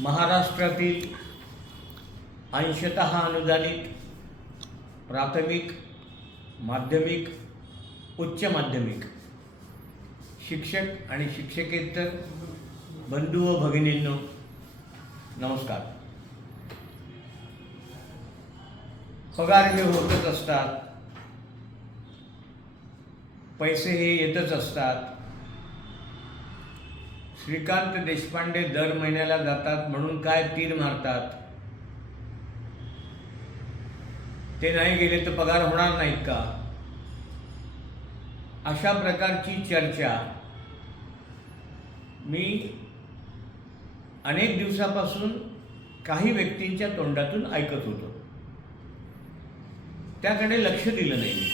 महाराष्ट्रातील अंशतः अनुदानित प्राथमिक माध्यमिक उच्च माध्यमिक शिक्षक आणि शिक्षकेतर बंधू व भगिनींनो नमस्कार. पगार हे होतच असतात. पैसे हे येतच असतात. श्रीकांत देशपांडे दर महिन्याला जातात म्हणून काय तीर मारतात? ते नाही गेले तर पगार होणार नाहीत का? अशा प्रकारची चर्चा. मी अनेक दिवसापासून काही व्यक्तींच्या तोंडातून ऐकत होतो. त्याकडे लक्ष दिलं नाही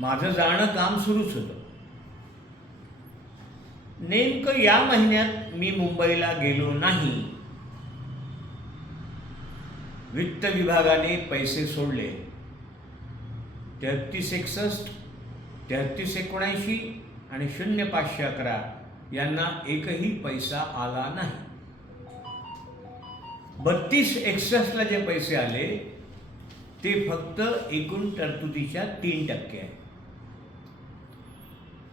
माझं जाणं काम सुरूच होतं. नेमकं या महिन्यात मी मुंबईला गेलो नाही. वित्त विभागाने पैसे सोडले. तेहत्तीस एकसष्ट तेहत्तीस एकोणऐंशी आणि शून्य पाचशे अकरा यांना एकही पैसा आला नाही. बत्तीस एकसष्टला जे पैसे आले ते फक्त एकूण तरतुदीच्या तीन टक्के आहे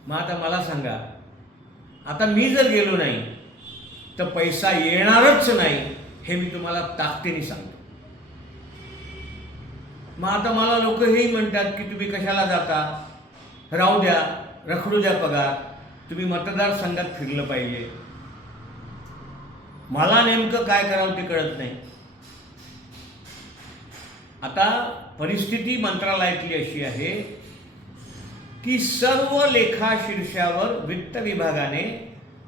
मग आता मला सांगा आता मी जर गेलो नाही तर पैसा येणारच नाही हे मी तुम्हाला ताकदीने सांगतो. मग आता मला लोक हेही म्हणतात की तुम्ही कशाला जाता? राहू द्या रखडू द्या पगार. तुम्ही मतदारसंघात फिरलं पाहिजे. मला नेमकं काय करावं ते कळत नाही. आता परिस्थिती मंत्रालयातली अशी आहे की सर्व लेखा शीर्षावर वित्त विभागाने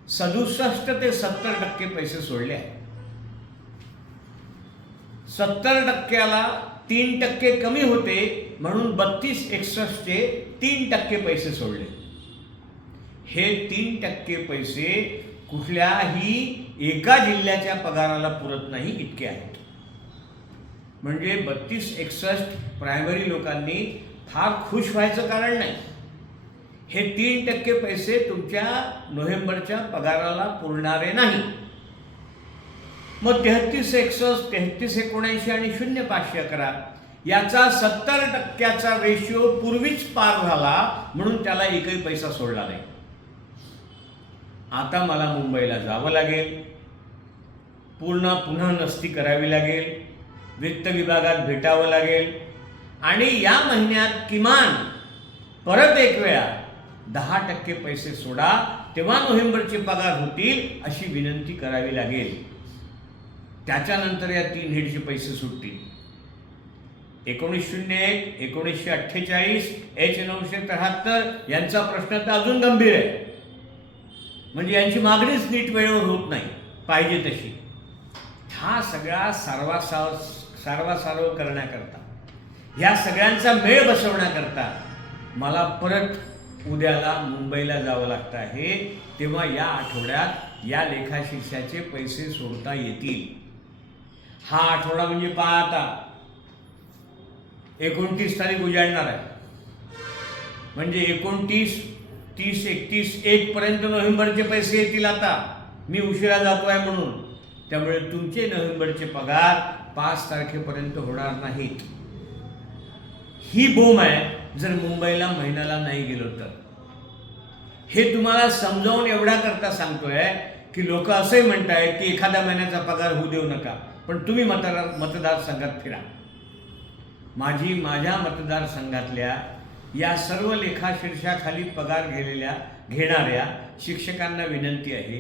सदुसष्ट ते सत्तर टक्के पैसे सोडले आहेत. सत्तर टक्क्याला तीन टक्के कमी होते म्हणून बत्तीस एकसष्टचे तीन टक्के पैसे सोडले. हे तीन टक्के पैसे कुठल्याही एका जिल्ह्याच्या पगाराला पुरत नाही इतके आहेत. म्हणजे बत्तीस एकसष्ट प्रायमरी लोकांनी फार खुश व्हायचं कारण नाही. हे तीन टक्के पैसे तुमच्या नोव्हेंबरच्या पगाराला पुरणारे नाही. मग तेहतीस एकसष्ट तेहतीस एकोणऐंशी आणि शून्य पाचशे अकरा याचा सत्तर टक्क्याचा रेशिओ पूर्वीच पार झाला म्हणून त्याला एकही पैसा सोडला नाही. आता मला मुंबईला जावं लागेल. पूर्ण पुन्हा नस्ती करावी लागेल. वित्त विभागात भेटावं लागेल. आणि या महिन्यात किमान परत एक वेळा दहा टक्के पैसे सोडा तेव्हा नोव्हेंबरचे पगार होतील अशी विनंती करावी लागेल. त्याच्यानंतर या तीन हेडचे पैसे सुटतील. एकोणीस शून्य एक एकोणीसशे अठ्ठेचाळीस एच नऊशे त्र्याहत्तर यांचा प्रश्न तर अजून गंभीर आहे. म्हणजे यांची मागणीच नीट वेळेवर होत नाही. पाहिजे तशी. हा सगळा सारवासाव सारवासारव करण्याकरता ह्या सगळ्यांचा मेळ बसवण्याकरता मला परत उद्याला मुंबईला जावं लागतं आहे. तेव्हा या आठवड्यात या लेखाशिष्याचे पैसे सोडता येतील. हा आठवडा म्हणजे पहा आता. एकोणतीस तारीख उजाडणार आहे. म्हणजे एकोणतीस तीस एकतीस एकपर्यंत नोव्हेंबरचे पैसे येतील आता. मी उशिरा जातो आहे म्हणून. त्यामुळे तुमचे नोव्हेंबरचे पगार पाच तारखेपर्यंत होणार नाहीत. ही बोम आहे जर मुंबईला महिन्याला नाही गेलो तर. हे तुम्हाला समजावून एवढा करता सांगतोय की लोक असंही म्हणताय की एखाद्या महिन्याचा पगार होऊ देऊ नका पण तुम्ही मतदार मतदारसंघात फिरा. माझी माझ्या मतदारसंघातल्या या सर्व लेखाशीर्षाखाली पगार घेलेल्या घेणाऱ्या शिक्षकांना विनंती आहे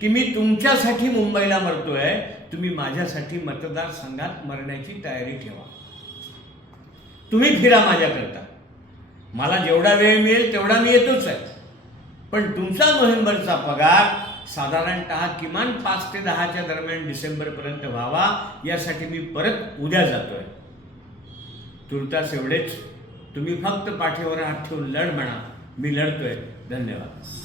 की मी तुमच्यासाठी मुंबईला मरतोय तुम्ही माझ्यासाठी मतदारसंघात मरण्याची तयारी ठेवा. तुम्ही फिरा माझ्याकरता. मला जेवढा वेळ मिळेल तेवढा मी येतोच आहे. पण तुमचा नोव्हेंबरचा पगार साधारणतः किमान पाच ते दहाच्या दरम्यान डिसेंबरपर्यंत व्हावा यासाठी मी परत उद्या जातो आहे तुर्तास एवढेच. तुम्ही फक्त पाठीवर हात ठेवून लढ म्हणा. मी लढतोय. धन्यवाद.